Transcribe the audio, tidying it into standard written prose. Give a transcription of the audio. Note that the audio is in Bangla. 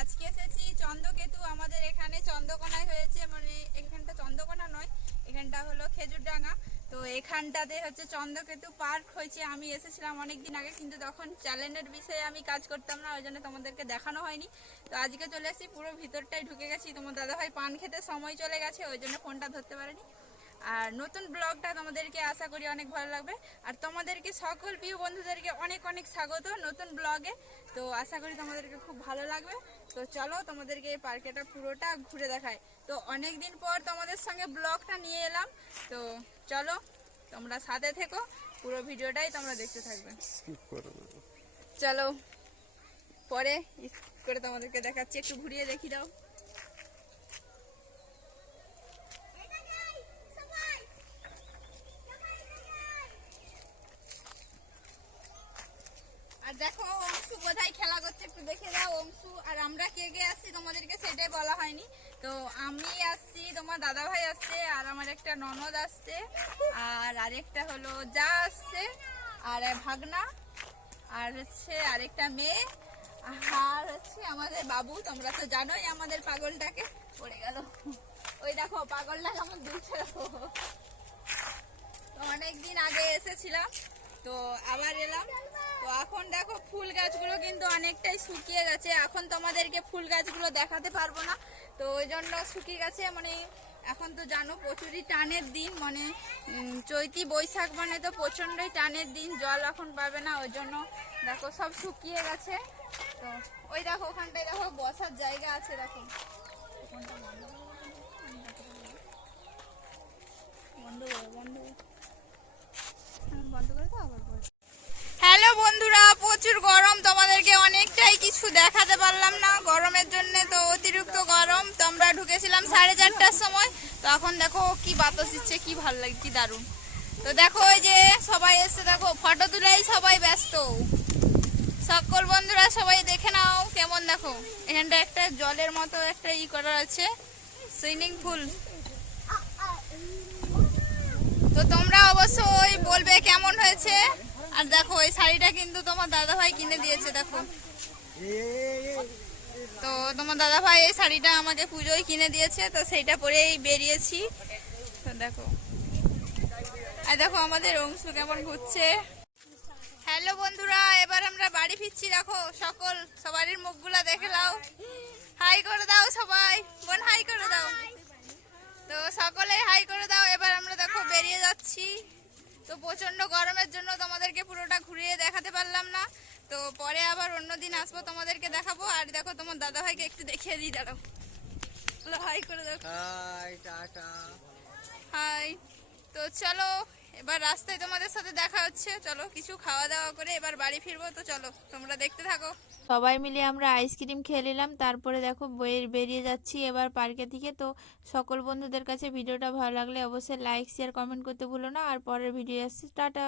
আজকে এসেছি চন্দ্রকেতু। আমাদের এখানে চন্দ্রকোনায় হয়েছে, মানে এখানটা চন্দ্রকোনা নয়, এখানটা হলো খেজুরডাঙ্গা। তো এখানটাতে হচ্ছে চন্দ্রকেতু পার্ক হয়েছে। আমি এসেছিলাম অনেক দিন আগে, কিন্তু তখন চ্যালেঞ্জের বিষয়ে আমি কাজ করতাম না, ওই জন্য তোমাদেরকে দেখানো হয়নি। তো আজকে চলে এসেছি, পুরো ভিতরটাই ঢুকে গেছি। তোমার দাদাভাই পান খেতে সময় চলে গেছে, ওই জন্য ফোনটা ধরতে পারেনি। আর নতুন ব্লগটা তোমাদেরকে আশা করি অনেক ভালো লাগবে। আর তোমাদেরকে সকল প্রিয় বন্ধুদেরকে অনেক অনেক স্বাগত নতুন ব্লগে। তো আশা করি তোমাদেরকে খুব ভালো লাগবে। তো চলো তোমাদেরকে এই পার্কটা পুরোটা ঘুরে দেখায়। তো অনেক দিন পর তোমাদের সঙ্গে ব্লগটা নিয়ে এলাম। তো চলো তোমরা সাথে থেকো, পুরো ভিডিওটাই তোমরা দেখতে থাকবে। চলো পরে করে তোমাদেরকে দেখাচ্ছি, একটু ঘুরিয়ে দেখিয়ে দাও। আর দেখো অংশু কোথায় খেলা করছে, একটু দেখে দাও অংশু। আর আমরা কে কে আসছি তোমাদেরকে সেটাই বলা হয়নি। তো আমি আসছি, তোমার দাদা ভাই আসছে, আর আমার একটা ননদ আসছে, আর আরেকটা হলো যা আসছে, আর ভাগনা, আর হচ্ছে আরেকটা মেয়ে, আর হচ্ছে আমাদের বাবু। তোমরা তো জানোই আমাদের পাগলটাকে। পড়ে গেল, ওই দেখো পাগলটা কেমন দুলছে। তো অনেকদিন আগে এসেছিলাম, তো আবার এলাম। তো এখন দেখো ফুল গাছগুলো কিন্তু অনেকটাই শুকিয়ে গেছে। এখন তোমাদেরকে ফুল গাছগুলো দেখাতে পারবো না, তো ওই জন্য শুকিয়ে গেছে। মানে এখন তো জানো প্রচুরই টানের দিন, মানে চৈতি বৈশাখ মানে তো প্রচণ্ডই টানের দিন, জল এখন পাবে না, ওই জন্য দেখো সব শুকিয়ে গেছে। তো ওই দেখো ওখানটায় দেখো বসার জায়গা আছে, দেখো বন্ধ বন্ধ বন্ধ করে দাও আবার। হ্যালো বন্ধুরা, প্রচুর গরম, তোমাদেরকে অনেকটাই কিছু দেখাতে পারলাম না গরমের জন্য। তো অতিরিক্ত গরম। তো আমরা ঢুকেছিলাম 4:30টার সময়। তো এখন দেখো কি বাতাস দিচ্ছে, কি ভালো লাগে, কি দারুণ। তো দেখো ওই যে সবাই এসে দেখো ফটো তুলেই সবাই ব্যস্ত। সকল বন্ধুরা সবাই দেখে নাও কেমন, দেখো এখানটা একটা জলের মতো একটা করা আছে, সুইমিং পুল। তো তোমরা অবশ্যই বলবে কেমন হয়েছে। আর দেখো এই শাড়িটা কিন্তু তোমার দাদা ভাই কিনে দিয়েছে, দেখো। তো তোমার দাদা ভাই এই শাড়িটা আমাকে পুজোয় কিনে দিয়েছে, তো সেইটা পরেই বেরিয়েছি। তো দেখো, আর দেখো আমাদের অংশু কেমন ঘুরছে। হ্যালো বন্ধুরা, এবার আমরা বাড়ি ফিরছি। দেখো সকল সবারই মুখগুলা দেখে নাও, হাই করে দাও সবাই, বোন হাই করে দাও। তো সকলে হাই করে দাও। এবার আমরা দেখো বেরিয়ে যাচ্ছি। তো প্রচন্ড গরমের জন্য তোমাদেরকে পুরোটা ঘুরিয়ে দেখাতে পারলাম না। তো পরে আবার অন্যদিন আসবো, তোমাদেরকে দেখাবো। আর দেখো তোমার দাদা ভাইকে একটু দেখিয়ে দিই, দাঁড়াও, হাই করে দেখো। Hi tata, hi. তো চলো এবার রাস্তায় তোমাদের সাথে দেখা হচ্ছে। চলো কিছু খাওয়া দাওয়া করে এবার বাড়ি ফিরবো। তো চলো তোমরা দেখতে থাকো। সবাই মিলে আমরা আইসক্রিম খেয়ে নিলাম, তারপরে দেখো বেরিয়ে যাচ্ছি এবার পার্কে থেকে। তো সকল বন্ধুদের কাছে ভিডিওটা ভালো লাগলে অবশ্যই লাইক শেয়ার কমেন্ট করতে ভুলো না। আর পরের ভিডিও আসছে, টাটা।